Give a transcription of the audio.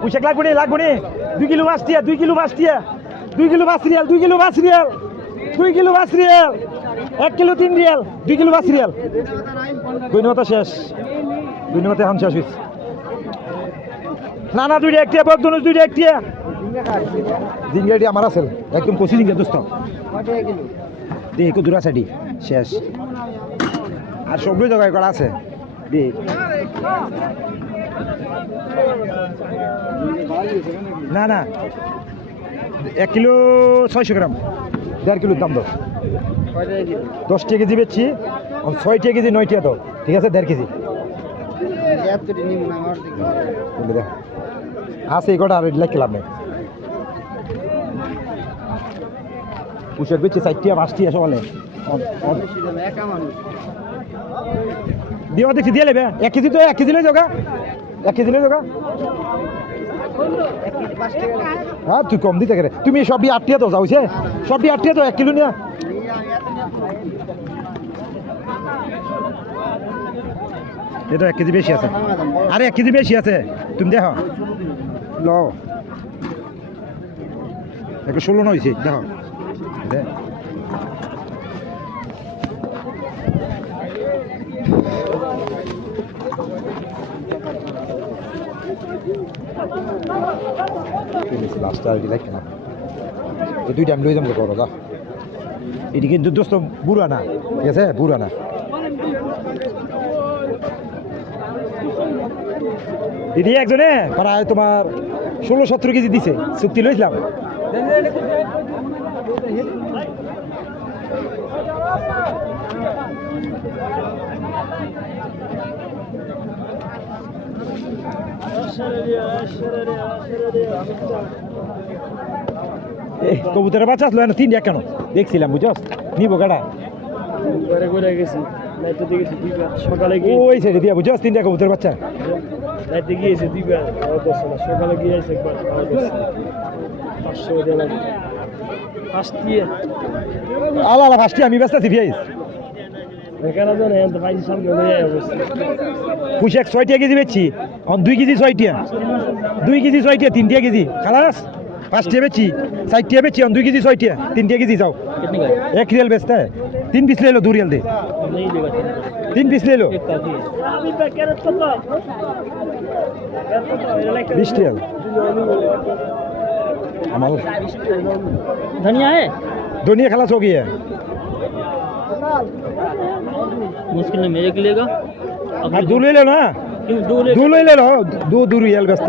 পুষাক লাগবো নি 2 কিলো মাছ টিয়া 2 কিলো মাছ টিয়া 2 কিলো মাছ রিয়াল 2 কিলো মাছ রিয়াল 2 কিলো মাছ রিয়াল 1 কিলো 3 রিয়াল 2 কিলো মাছ রিয়াল দুই নম্বর শেষ 2 নম্বর এখন শেষ হয়েছে না না দুইটা একটিয়া বদনুস দুইটা একটিয়া জিঙ্গাটি আমার আছে একদম কচি জিঙ্গা দোস্ত দেখ দূর আছে শেষ আর সবগুলো জায়গায় করা আছে দেখ না না 1 কিলো 600 গ্রাম 1.5 কিলোর দাম 10 টাকা কেজি বেচছি 6 টাকা কেজি 9 টাকা তো ঠিক আছে 1.5 কেজি আছে এই কটা আর লেখে লাভ নেই পুষের বেচছে 4 টাকা 5 টাকা সকালে দিয়ে দেখছি দিয়ে নেবে 1 কেজি তো 1 কেজি লই যোগা 1 কেজি লই যোগা হ্যাঁ তুই কম দিতে গেলে তুমি সব 8 টাকা তো যাওছে সব 8 টাকা তো 1 কিলো নিয়ে এটা 1 কেজি বেশি আছে আরে 1 কেজি বেশি আছে তুমি দেখো ল 16 না হয়েছে দেখো দুইটা আমি লই যাবো করো যা এটি কিন্তু দোস্ত বুড়া না ঠিক আছে বুড়া না এটি একজনে প্রায় তোমার 16-17 কেজি দিছে চুক্তি লইছিলাম কবুতরের বাচ্চা আসলো না 3 কেন দেখছিলাম বুঝছ নিবো গাড়া সকালে ওই সাইডে দিয়া বুঝছ 3 কবুতরের বাচ্চা রাতে গিয়েছে দুইবার সকালে গিয়েছে একবার 500 টাকা আলা ফার্স্টে আমি ব্যস্ত আছি ভাই এখানে তো নেই তো পাইছি সামনে হয়ে অবস্থা পুষাক 6 টাকা কেজি বেচছি 2 কেজি 6 টাকা 2 কেজি 6 টাকা 3 টাকা কেজি খালাস 5 টাকা বেচছি 4 টাকা বেচছি 2 কেজি 6 টাকা 3 টাকা কেজি जाओ कितनी का 1 रियल बेचता है 3 पीस ले लो 2 रियल दे नहीं देगा 3 पीस ले लो अभी पैकेट तो 20 रियल हमारा धनिया है दुनिया खलास हो गई है मुश्किल में मेरे के लेगा अब 2 ले लो ना क्यों 2 ले लो 2 रियल बेचते